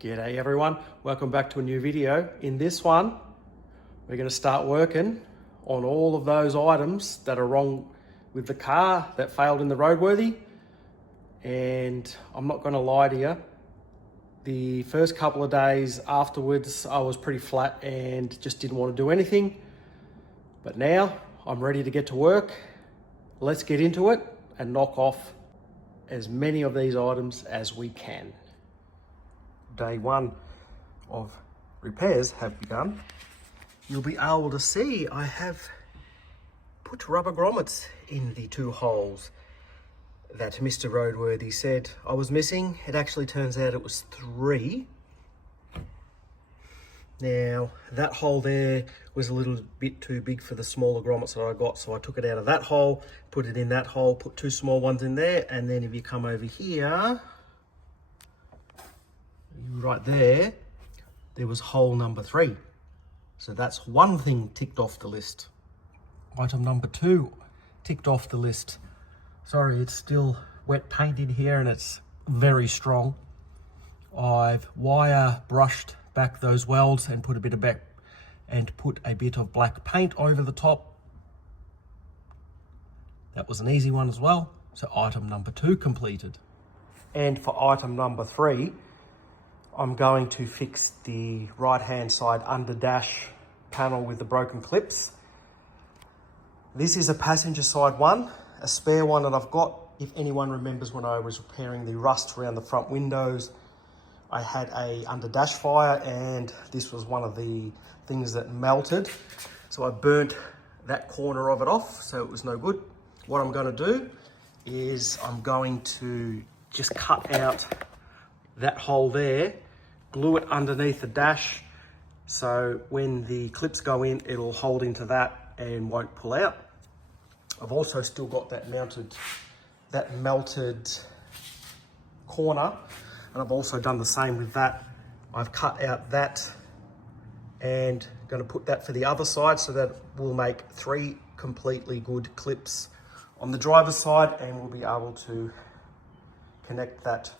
G'day everyone, welcome back to a new video. In this one, we're going to start working on all of those items that are wrong with the car that failed in the Roadworthy. And I'm not going to lie to you, the first couple of days afterwards, I was pretty flat and just didn't want to do anything. But now I'm ready to get to work. Let's get into it and knock off as many of these items as we can. Day one of repairs have begun. You'll be able to see I have put rubber grommets in the two holes that Mr. Roadworthy said I was missing. It actually turns out it was 3. Now that hole there was a little bit too big for the smaller grommets that I got, so I took it out of that hole, put it in that hole, put 2 small ones in there, and then if you come over here, right there was hole number 3. So that's one thing ticked off the list. Item number 2 ticked off the list. Sorry, it's still wet paint in here and it's very strong. I've wire brushed back those welds and put a bit of black paint over the top. That was an easy one as well. So item number 2 completed. And for item number 3, I'm going to fix the right-hand side under dash panel with the broken clips. This is a passenger side one, a spare one that I've got. If anyone remembers when I was repairing the rust around the front windows, I had a under dash fire and this was one of the things that melted. So I burnt that corner of it off, so it was no good. What I'm going to do is I'm going to just cut out that hole there, glue it underneath the dash, so when the clips go in, it'll hold into that and won't pull out. I've also still got that melted corner, and I've also done the same with that. I've cut out that and going to put that for the other side, so that we'll make 3 completely good clips on the driver's side, and we'll be able to connect that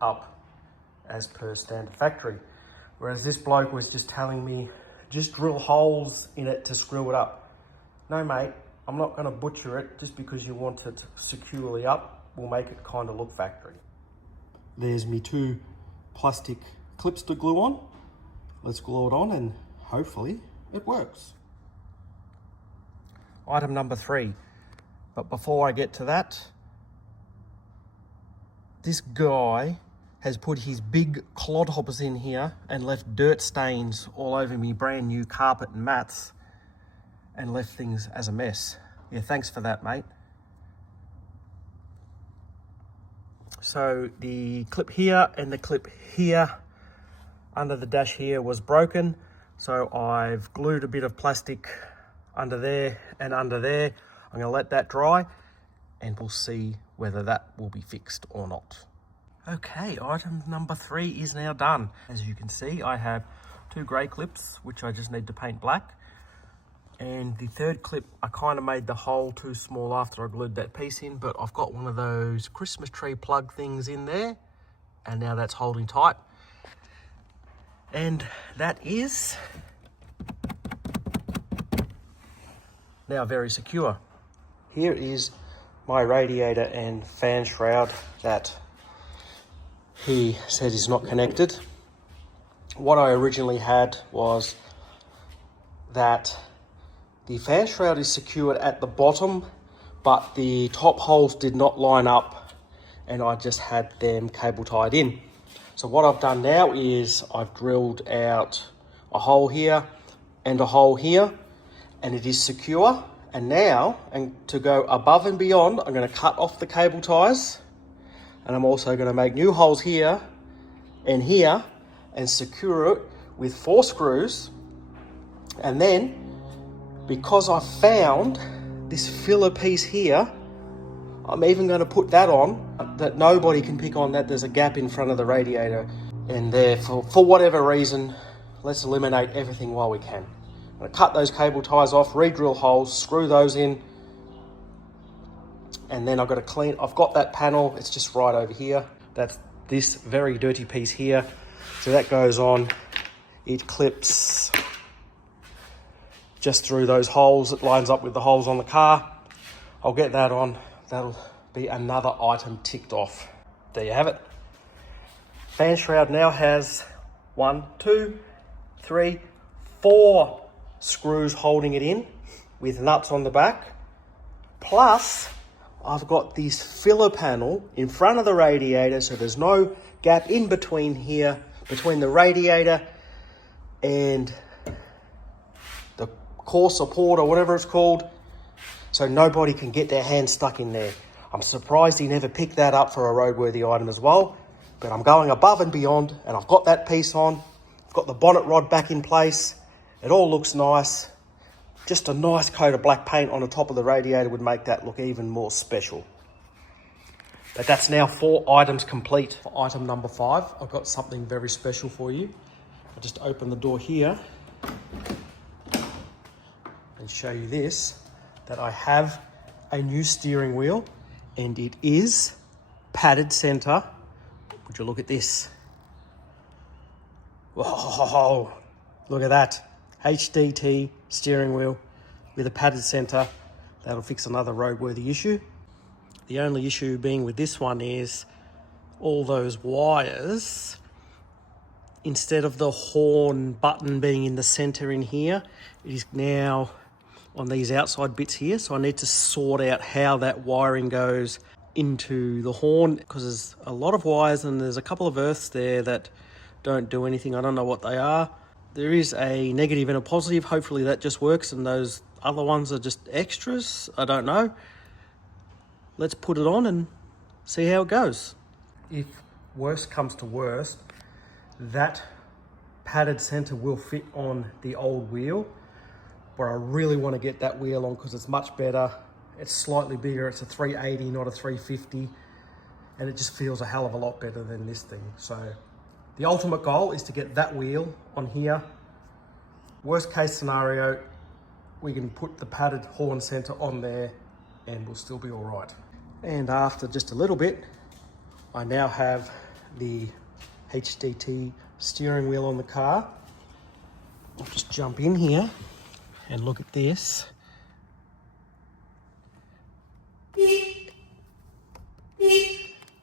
up as per standard factory. Whereas this bloke was just telling me, just drill holes in it to screw it up. No mate, I'm not going to butcher it just because you want it securely up. We'll make it kind of look factory. There's me 2 plastic clips to glue on. Let's glue it on and hopefully it works. Item number 3. But before I get to that, this guy has put his big clodhoppers in here and left dirt stains all over me brand new carpet and mats and left things as a mess. Yeah, thanks for that, mate. So the clip here and the clip here under the dash here was broken. So I've glued a bit of plastic under there and under there. I'm gonna let that dry and we'll see whether that will be fixed or not. Okay, item number 3 is now done. As you can see, I have 2 grey clips, which I just need to paint black. And the 3rd clip, I kind of made the hole too small after I glued that piece in, but I've got one of those Christmas tree plug things in there, and now that's holding tight. And that is now very secure. Here is my radiator and fan shroud that he said is not connected. What I originally had was that the fan shroud is secured at the bottom, but the top holes did not line up and I just had them cable tied in. So what I've done now is I've drilled out a hole here and a hole here, and it is secure. And now, and to go above and beyond, I'm going to cut off the cable ties. And I'm also going to make new holes here and secure it with 4 screws. And then, because I found this filler piece here, I'm even going to put that on, that nobody can pick on that there's a gap in front of the radiator. And therefore, for whatever reason, let's eliminate everything while we can. I'm going to cut those cable ties off, re-drill holes, screw those in, and then I've got to clean. I've got that panel, it's just right over here. That's this very dirty piece here. So that goes on, it clips just through those holes. It lines up with the holes on the car. I'll get that on. That'll be another item ticked off. There you have it. Fan shroud now has 1, 2, 3, 4 screws holding it in with nuts on the back. Plus, I've got this filler panel in front of the radiator, so there's no gap in between here, between the radiator and the core support or whatever it's called, so nobody can get their hand stuck in there. I'm surprised he never picked that up for a roadworthy item as well, but I'm going above and beyond, and I've got that piece on. I've got the bonnet rod back in place. It all looks nice. Just a nice coat of black paint on the top of the radiator would make that look even more special. But that's now 4 items complete. For item number 5, I've got something very special for you. I'll just open the door here and show you this, that I have a new steering wheel, and it is padded center. Would you look at this? Whoa, look at that. HDT steering wheel with a padded center. That'll fix another roadworthy issue. The only issue being with this one is all those wires, instead of the horn button being in the center in here, it is now on these outside bits here. So I need to sort out how that wiring goes into the horn, because there's a lot of wires and there's a couple of earths there that don't do anything. I don't know what they are. There is a negative and a positive. Hopefully that just works, and those other ones are just extras. I don't know. Let's put it on and see how it goes. If worst comes to worst, that padded center will fit on the old wheel, but I really want to get that wheel on because it's much better. It's slightly bigger. It's a 380, not a 350, and it just feels a hell of a lot better than this thing. So the ultimate goal is to get that wheel on here. Worst case scenario, we can put the padded horn center on there and we'll still be all right. And after just a little bit, I now have the HDT steering wheel on the car. I'll just jump in here and look at this.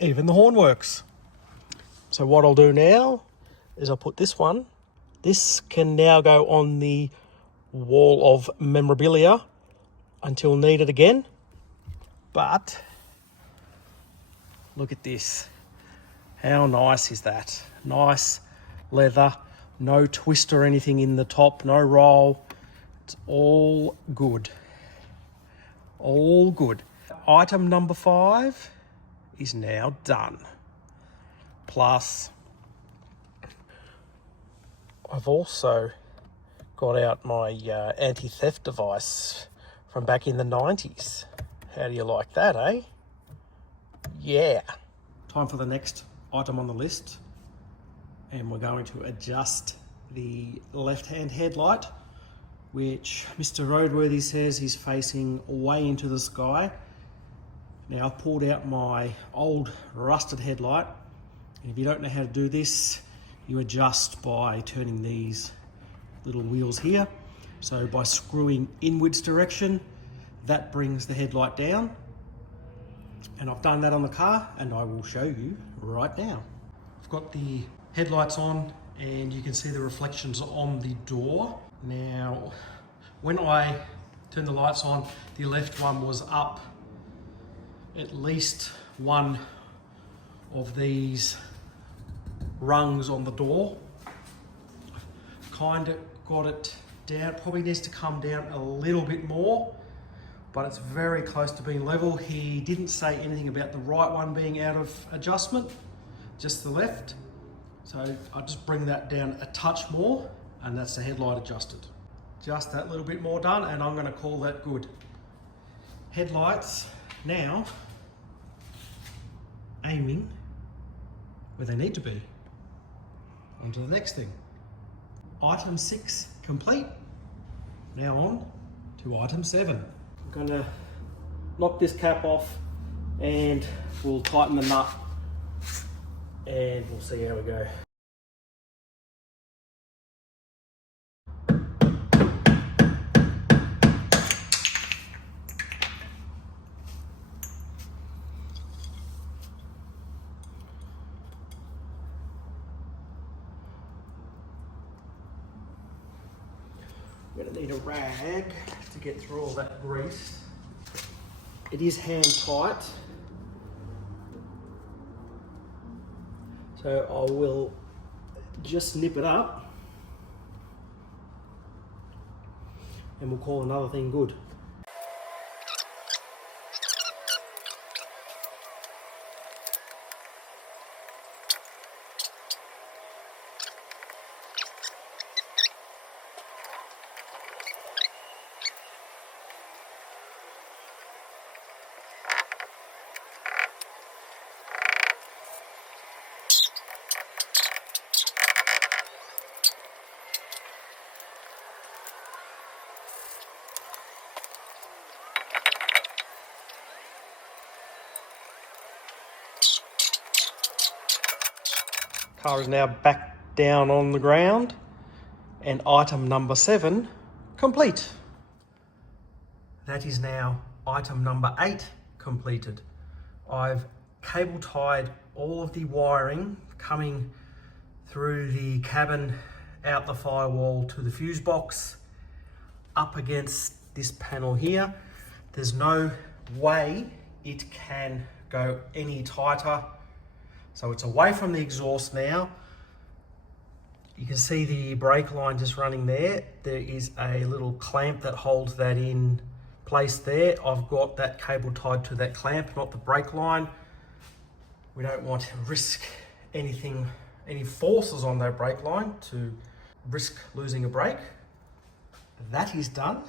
Even the horn works. So what I'll do now is I'll put this one. This can now go on the wall of memorabilia until needed again. But look at this. How nice is that? Nice leather, no twist or anything in the top, no roll. It's all good. All good. Item number 5 is now done. Plus, I've also got out my anti-theft device from back in the 90s. How do you like that, eh? Yeah. Time for the next item on the list. And we're going to adjust the left-hand headlight, which Mr. Roadworthy says he's facing way into the sky. Now I've pulled out my old rusted headlight. And if you don't know how to do this, you adjust by turning these little wheels here. So by screwing inwards direction, that brings the headlight down. And I've done that on the car, and I will show you right now. I've got the headlights on, and you can see the reflections on the door. Now, when I turned the lights on, the left one was up at least one of these rungs on the door. Kind of got it down, probably needs to come down a little bit more, but it's very close to being level. He didn't say anything about the right one being out of adjustment, just the left. So I'll just bring that down a touch more, and that's the headlight adjusted. Just that little bit more done, and I'm going to call that good. Headlights now aiming where they need to be. On to the next thing. Item 6 complete. Now on to item 7. I'm going to knock this cap off and we'll tighten the nut and we'll see how we go. I'm going to need a rag to get through all that grease. It is hand tight, so I will just nip it up and we'll call another thing good. Car is now back down on the ground and item number 7 complete. That is now item number 8 completed. I've cable tied all of the wiring coming through the cabin, out the firewall to the fuse box, up against this panel here. There's no way it can go any tighter. So it's away from the exhaust now. You can see the brake line just running there. There is a little clamp that holds that in place there. I've got that cable tied to that clamp, not the brake line. We don't want to risk anything, any forces on that brake line to risk losing a brake. That is done.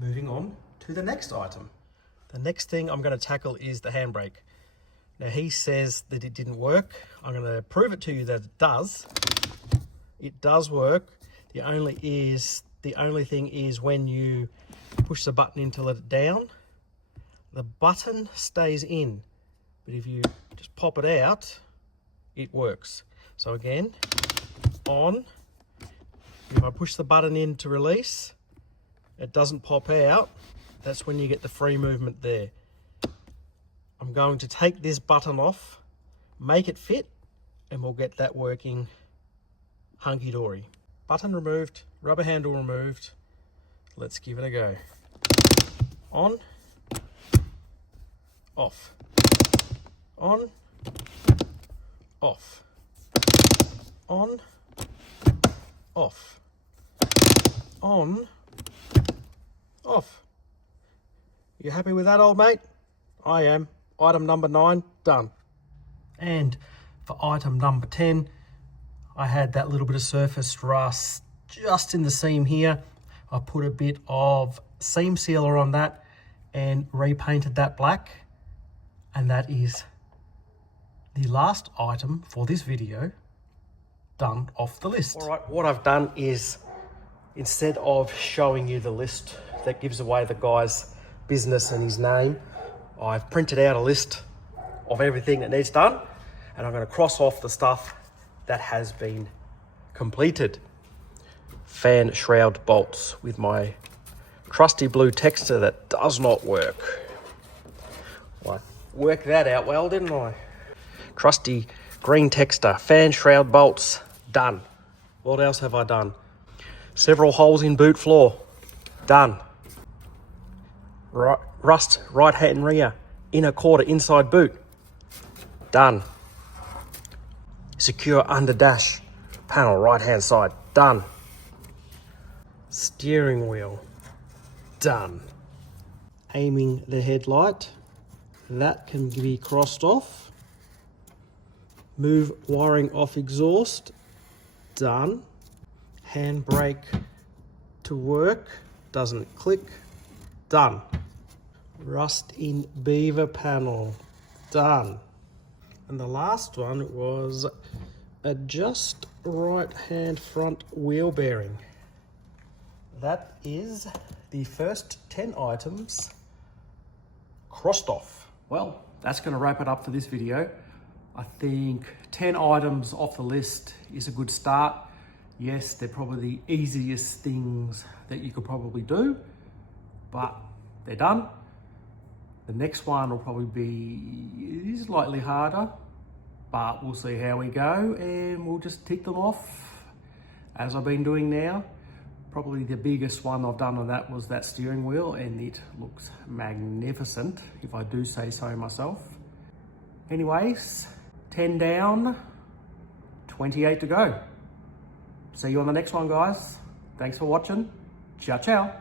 Moving on to the next item. The next thing I'm going to tackle is the handbrake. Now he says that it didn't work. I'm going to prove it to you that it does. It does work. The only thing is when you push the button in to let it down, the button stays in. But if you just pop it out, it works. So again, on. If I push the button in to release, it doesn't pop out. That's when you get the free movement there. I'm going to take this button off, make it fit, and we'll get that working hunky-dory. Button removed, rubber handle removed. Let's give it a go. On, off, on, off, on, off, on, off. You happy with that, old mate? I am. Item number 9, done. And for item number 10, I had that little bit of surface rust just in the seam here. I put a bit of seam sealer on that and repainted that black. And that is the last item for this video done off the list. All right, what I've done is, instead of showing you the list that gives away the guy's business and his name, I've printed out a list of everything that needs done, and I'm going to cross off the stuff that has been completed. Fan shroud bolts with my trusty blue texture that does not work. I worked that out well, didn't I? Trusty green texture, fan shroud bolts, done. What else have I done? Several holes in boot floor, done. Rust right hand rear, inner quarter inside boot, done. Secure under dash panel right hand side, done. Steering wheel, done. Aiming the headlight, that can be crossed off. Move wiring off exhaust, done. Handbrake to work, doesn't click, done. Rust in beaver panel, done. And the last one was adjust right hand front wheel bearing. That is the first 10 items crossed off. Well, that's going to wrap it up for this video. I think 10 items off the list is a good start. Yes, they're probably the easiest things that you could probably do, but they're done. The next one will probably be slightly harder, but we'll see how we go and we'll just tick them off as I've been doing now. Probably the biggest one I've done on that was that steering wheel, and it looks magnificent, if I do say so myself. Anyways, 10 down, 28 to go. See you on the next one, guys. Thanks for watching. Ciao, ciao.